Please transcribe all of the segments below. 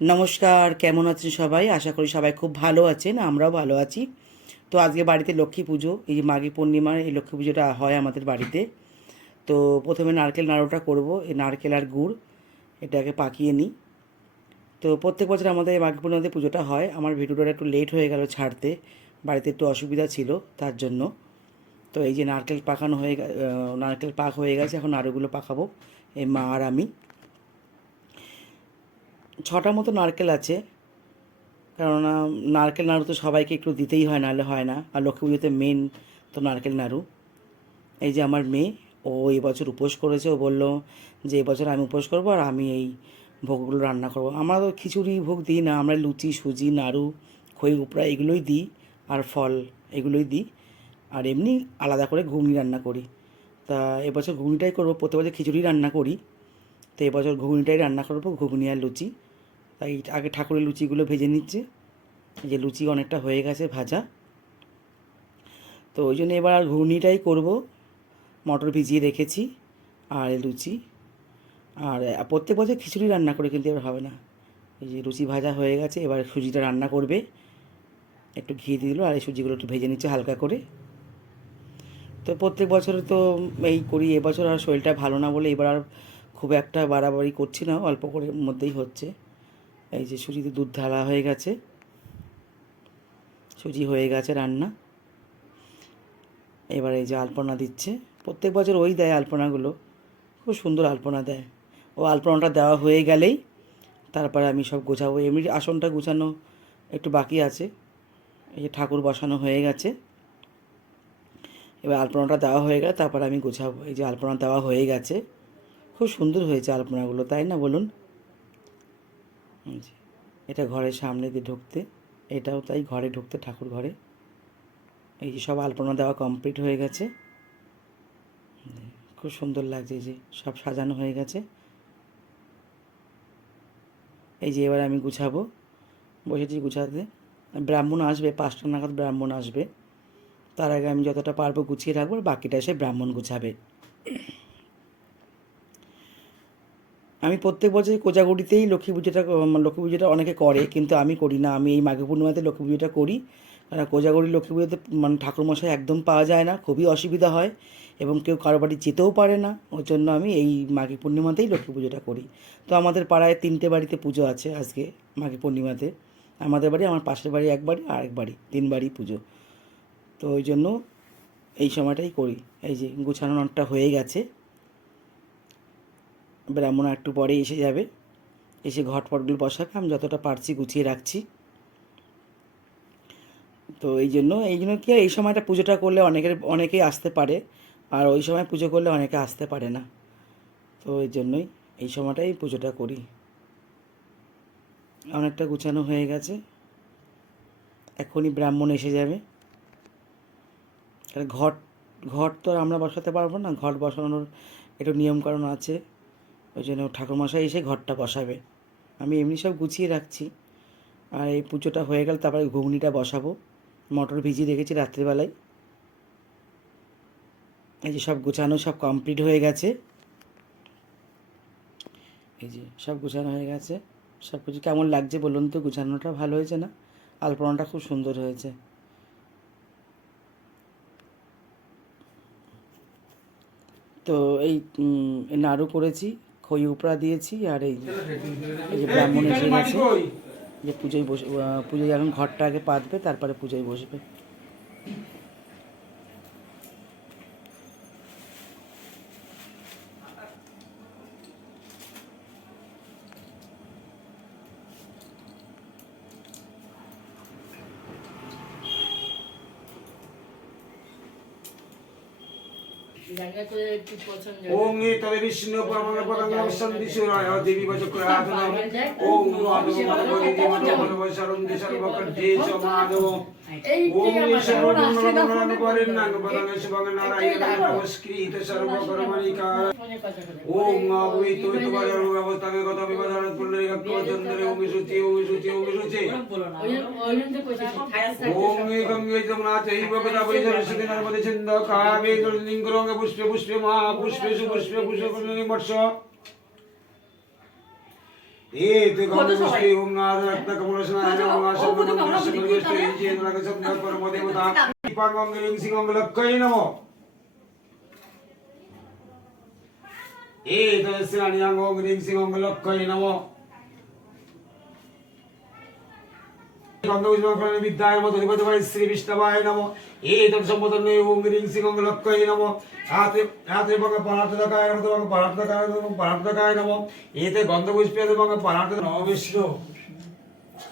নমস্কার, কেমন আছেন সবাই? আশা করি সবাই খুব ভালো আছেন, আমরাও ভালো আছি। তো আজকে বাড়িতে লক্ষ্মী পুজো, এই যে মাঘী পূর্ণিমার এই লক্ষ্মী পুজোটা হয় আমাদের বাড়িতে। তো প্রথমে নারকেল নাড়ুটা করব, এই নারকেল আর গুড় এটাকে পাকিয়ে নিই। তো প্রত্যেক বছর আমাদের এই মাঘী পূর্ণিমাতে পুজোটা হয়। আমার ভিডিওটা একটু লেট হয়ে গেল ছাড়তে, বাড়িতে একটু অসুবিধা ছিল তার জন্য। তো এই যে নারকেল পাকানো হয়ে নারকেল পাক হয়ে গেছে, এখন নাড়ুগুলো পাকাবো এই মা আর আমি। 6টা মতো নারকেল আছে, কেননা নারকেল নাড়ু তো সবাইকে একটু দিতেই হয়, নাহলে হয় না। আর লক্ষ্মী পুজোতে মেন তো নারকেল নাড়ু। এই যে আমার মেয়ে, ও এবছর উপোস করেছে। ও বললো যে এবছর আমি উপোস করবো আর আমি এই ভোগগুলো রান্না করবো। আমরা তো খিচুড়ি ভোগ দিই না, আমরা লুচি, সুজি, নাড়ু, খই উপড়া এগুলোই দিই, আর ফল এগুলোই দিই। আর এমনি আলাদা করে ঘুগনি রান্না করি। তা এবছর ঘুগনিটাই করবো, প্রত্যেক বছর খিচুড়ি রান্না করি। তো এবছর ঘুগনিটাই রান্না করবো, ঘুগনি আর লুচি। তাই আগে ঠাকুরের লুচিগুলো ভেজে নিচ্ছে। এই যে লুচি অনেকটা হয়ে গেছে ভাজা। তো ওই জন্য এবার আর ঘুগনিটাই করব। মটর ভিজিয়ে রেখেছি আর লুচি। আর প্রত্যেক বছর খিচুড়ি রান্না করে, কিন্তু এবার হবে না। এই যে লুচি ভাজা হয়ে গেছে, এবার সুজিটা রান্না করবে। একটু ঘি দিয়ে দিল, আর এই সুজিগুলো একটু ভেজে নিচ্ছে হালকা করে। তো প্রত্যেক বছর তো এই করি, এবছর আর শরীরটা ভালো না বলে এবার আর খুব একটা বাড়াবাড়ি করছি না, অল্প করে মধ্যেই হচ্ছে। এই যে সুজিতে দুধ ঢালা হয়ে গেছে, সুজি হয়ে গেছে রান্না। এবার এই যে আলপনা দিচ্ছে, প্রত্যেক বছর ওই দেয় আলপনাগুলো, খুব সুন্দর আলপনা দেয়। ও আলপনাটা দেওয়া হয়ে গেলেই তারপরে আমি সব গোছাবো। এমনি আসনটা গোছানো একটু বাকি আছে। এই যে ঠাকুর বসানো হয়ে গেছে, এবার আলপনাটা দেওয়া হয়ে গেলে তারপর আমি গোছাবো। এই যে আলপনা দেওয়া হয়ে গেছে, খুব সুন্দর হয়েছে আলপনাগুলো, তাই না বলুন? এটা ঘরের সামনে দিয়ে ঢুকতে, এটাও তাই, ঘরে ঢুকতে ঠাকুর ঘরে। এই যে সব আলপনা দেওয়া কমপ্লিট হয়ে গেছে, খুব সুন্দর লাগছে। এই যে সব সাজানো হয়ে গেছে। এই যে এবার আমি গুছাবো, বসেছি গুছাতে। ব্রাহ্মণ আসবে 5টা নাগাদ, ব্রাহ্মণ আসবে। তার আগে আমি যতটা পারবো গুছিয়ে রাখবো, বাকিটা এসে ব্রাহ্মণ গুছাবে। আমি প্রত্যেক বছর কোজাগরিতেই লক্ষ্মী পুজোটা অনেকে করে, কিন্তু আমি করি না। আমি এই মাঘী পূর্ণিমাতে লক্ষ্মী পুজোটা করি। কারণ কোজাগরি লক্ষ্মী পুজোতে ঠাকুরমশাই একদম পাওয়া যায় না, খুবই অসুবিধা হয়, এবং কেউ কারো বাড়ি যেতেও পারে না। ওই জন্য আমি এই মাঘী পূর্ণিমাতেই লক্ষ্মী পুজোটা করি। তো আমাদের পাড়ায় 3টে বাড়িতে পুজো আছে আজকে মাঘী পূর্ণিমাতে। আমাদের বাড়ি, আমার পাশের বাড়ি এক বাড়ি, আর এক বাড়ি, 3 বাড়ি পুজো। তো ওই জন্য এই সময়টাই করি। এই যে গুছানোটা হয়ে গেছে, ব্রাহ্মণ একটু পরে এসে যাবে, এসে ঘটপটগুলো বসাবে। আমি যতটা পারছি গুছিয়ে রাখছি। তো এই জন্য কি, এই সময়টা পুজোটা করলে অনেকেই আসতে পারে, আর ওই সময় পুজো করলে অনেকে আসতে পারে না। তো ওই জন্যই এই সময়টাই পুজোটা করি। অনেকটা গুছানো হয়ে গেছে, এখনই ব্রাহ্মণ এসে যাবে। আর ঘট ঘট তো আর আমরা বসাতে পারবো না, ঘট বসানোর একটু নিয়মকানুন আছে। ওই জন্য ঠাকুরমশাই এসে ঘরটা বসাবে। আমি এমনি সব গুছিয়ে রাখছি। আর এই পুজোটা হয়ে গেলে তারপরে ঘুগনিটা বসাবো। মটর ভিজিয়ে রেখেছি রাত্রিবেলায়। এই যে সব গুছানো সব কমপ্লিট হয়ে গেছে। এই যে সব গুছানো হয়ে গেছে। সব কিছু কেমন লাগছে বলুন তো? গুছানোটা ভালো হয়েছে না? আলপনাটা খুব সুন্দর হয়েছে। তো এই নাড়ু করেছি, খই উপড়া দিয়েছি, আর এই যে ব্রাহ্মণ এসে গেছে, যে পুজোয় বসে, পুজোয় এখন ঘরটা আগে পাতবে, তারপরে পুজোয় বসবে। ओम तदे विष्णु परम पदम संधि सुराय देवी वचक्राधनम ओम माधव माधव देवी माधव शरण सर्व कंठे समाधव ओम सर्वगुण परिणाम पदम शिवं नारायण नमस्कृत सर्व कर्मणिकार ओम अवि तो तुम्हारे अवस्था में गत विवरण पुण्य का चंद्र ओम शुचि ओम शुचि ओम शुचि ओम गंगे जमुना चैव गोदावरी सरस्वती नर्मदे सिंधु कावेरी लिंगरों पुष्पे पुष्पे महापुष्पे सुपुष्पे पुष्पे मत्स्य एते गंधपुष्पे ओम नारायणकमलशनाय नमः शब्दमन्त्रस्य जेन्द्रक शब्दः परमो देवता दीपांगं सिंहं लक्कय नमः एते श्रीयाङ्गं सिंहं लक्कय नमः गंधपुष्पं विद्याय मधुरिपदवाय श्री विष्णवाय नमः एतं सम्पदन्ने ओम ह्रीं सिंहं लक्कय नमः आते बंग परार्थकाय नमः परार्थकाय नमः एते गंधपुष्पे बंग परार्थ नमः विष्णु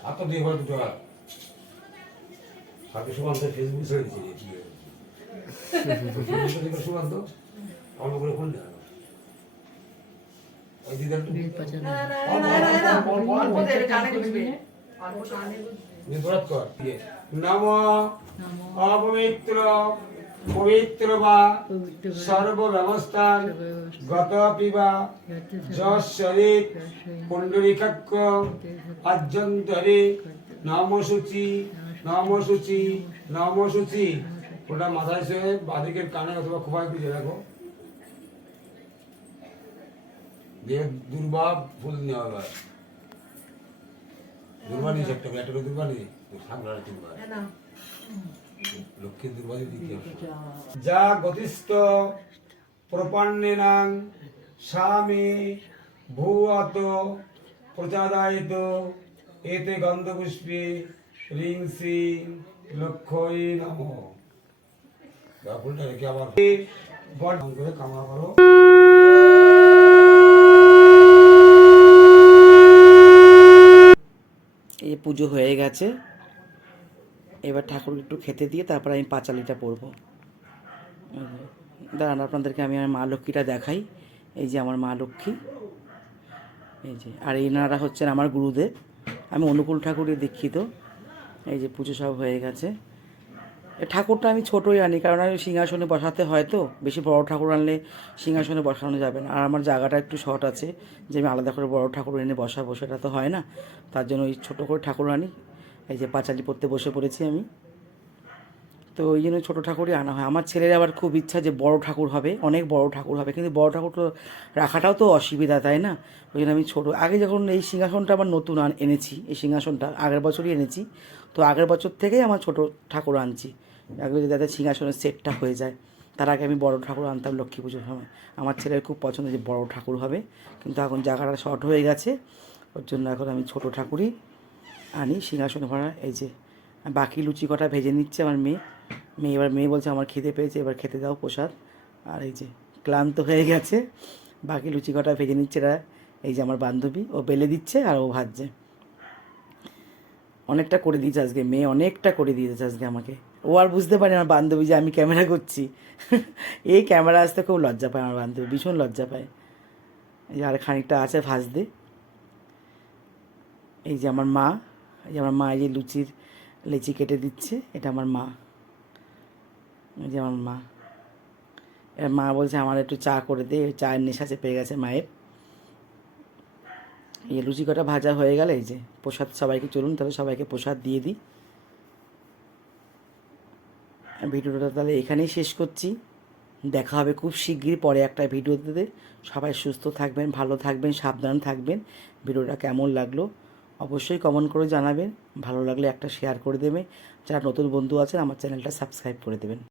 आतो देव तो आके सुबंत फेसबुक से दिए सुबंत অন্য করে কোন না ওই দিদার তো নিবরত কর নম অপবিত্র পবিত্র বা সর্ব ব্যবস্থা গত পিবা যশরিত পুণ্ডরিকাক্ষ আজ্যন্তরে নামসূচি নামসূচি নামসূচি ওটা মাথায় সে বাদিকের কানে অথবা খোপায় গুঁজে রাখো দিয়ে দুর্বা ফুল নেওয়া হয় দুর্বাণী একটা একটা দুর্বাণী সামলার দুর্বাণী লক্ষ্মী দুর্বাণী দিকে যা গতিস্থ প্রপন্নেনাং স্বামী ভূয়াত প্রচাদায়িত এতে গন্ধপুষ্পে রিং শ্রী লক্ষ্মী নমঃ ফুলটা রেখে আবার বড় করে কামনা করো এই পুজো হয়ে গেছে, এবার ঠাকুর একটু খেতে দিয়ে তারপর আমি পাঁচালিটা পরবো। দাঁড়ান আপনাদেরকে আমি আমার মা লক্ষ্মীটা দেখাই। এই যে আমার মা লক্ষ্মী, এই যে, আর এনারা হচ্ছেন আমার গুরুদেব। আমি অনুকূল ঠাকুরের দীক্ষিত। এই যে পুজো সব হয়ে গেছে। ঠাকুরটা আমি ছোটোই আনি, কারণ আমি সিংহাসনে বসাতে হয়, তো বেশি বড় ঠাকুর আনলে সিংহাসনে বসানো যাবে না। আর আমার জায়গাটা একটু শর্ট আছে যে আমি আলাদা করে বড় ঠাকুর এনে বসাবো, সেটা তো হয় না। তার জন্য ওই ছোটো করে ঠাকুর আনি। এই যে পাঁচালি পড়তে বসে পড়েছি আমি, তো ওই জন্য ছোটো ঠাকুরই আনা হয়। আমার ছেলের আবার খুব ইচ্ছা যে বড় ঠাকুর হবে, অনেক বড় ঠাকুর হবে, কিন্তু বড় ঠাকুর তো রাখাটাও তো অসুবিধা, তাই না? ওই জন্য আমি ছোটো, আগে যখন এই সিংহাসনটা আবার নতুন এনেছি, এই সিংহাসনটা আগের বছরই এনেছি, তো আগের বছর থেকেই আমার ছোটো ঠাকুর আনছি, আগে যাতে সিংহাসনের সেটটা হয়ে যায়। তার আগে আমি বড় ঠাকুর আনতাম লক্ষ্মী পুজোর সময়। আমার ছেলের খুব পছন্দ যে বড় ঠাকুর হবে, কিন্তু এখন জায়গাটা শর্ট হয়ে গেছে, ওর জন্য এখন আমি ছোটো ঠাকুরই আনি সিংহাসনে ভরা। এই যে বাকি লুচি কটা ভেজে নিচ্ছে আমার মেয়ে। এবার মেয়ে বলছে আমার খিদে পেয়েছে, এবার খেতে দাও প্রসাদ। আর এই যে ক্লান্ত হয়ে গেছে, বাকি লুচি কটা ভেজে নিচ্ছে এরা। এই যে আমার বান্ধবী, ও বেলে দিচ্ছে আর ও ভাজছে। অনেকটা করে দিয়েছে আজকে মেয়ে, অনেকটা করে দিয়েছে আজকে আমাকে। ও আর বুঝতে পারে আমার বান্ধবী যে আমি ক্যামেরা করছি। এই ক্যামেরা আসতে খুব লজ্জা পায় আমার বান্ধবী, ভীষণ লজ্জা পায়। এই যে আর খানিকটা আছে ভাজতে। এই যে আমার মা, এই যে আমার মা এই যে লুচির লেচি কেটে দিচ্ছে, এটা আমার মা। এই যে আমার মা, এর মা বলছে আমার একটু চা করে দে, চায়ের নেশা চেপে গেছে মায়ের। এই লুচি কটা ভাজা হয়ে গেলে এই যে প্রসাদ সবাইকে, চলুন তাহলে সবাইকে প্রসাদ দিয়ে দিই। ভিডিওটা তাহলে এখানেই শেষ করছি। দেখা হবে খুব শিগগির পরে একটা ভিডিওতে। সবাই সুস্থ থাকবেন, ভালো থাকবেন, সাবধান থাকবেন। ভিডিওটা কেমন লাগলো অবশ্যই কমেন্ট করে জানাবেন। ভালো লাগলে একটা শেয়ার করে দেবেন। যারা নতুন বন্ধু আছেন আমার চ্যানেলটা সাবস্ক্রাইব করে দেবেন।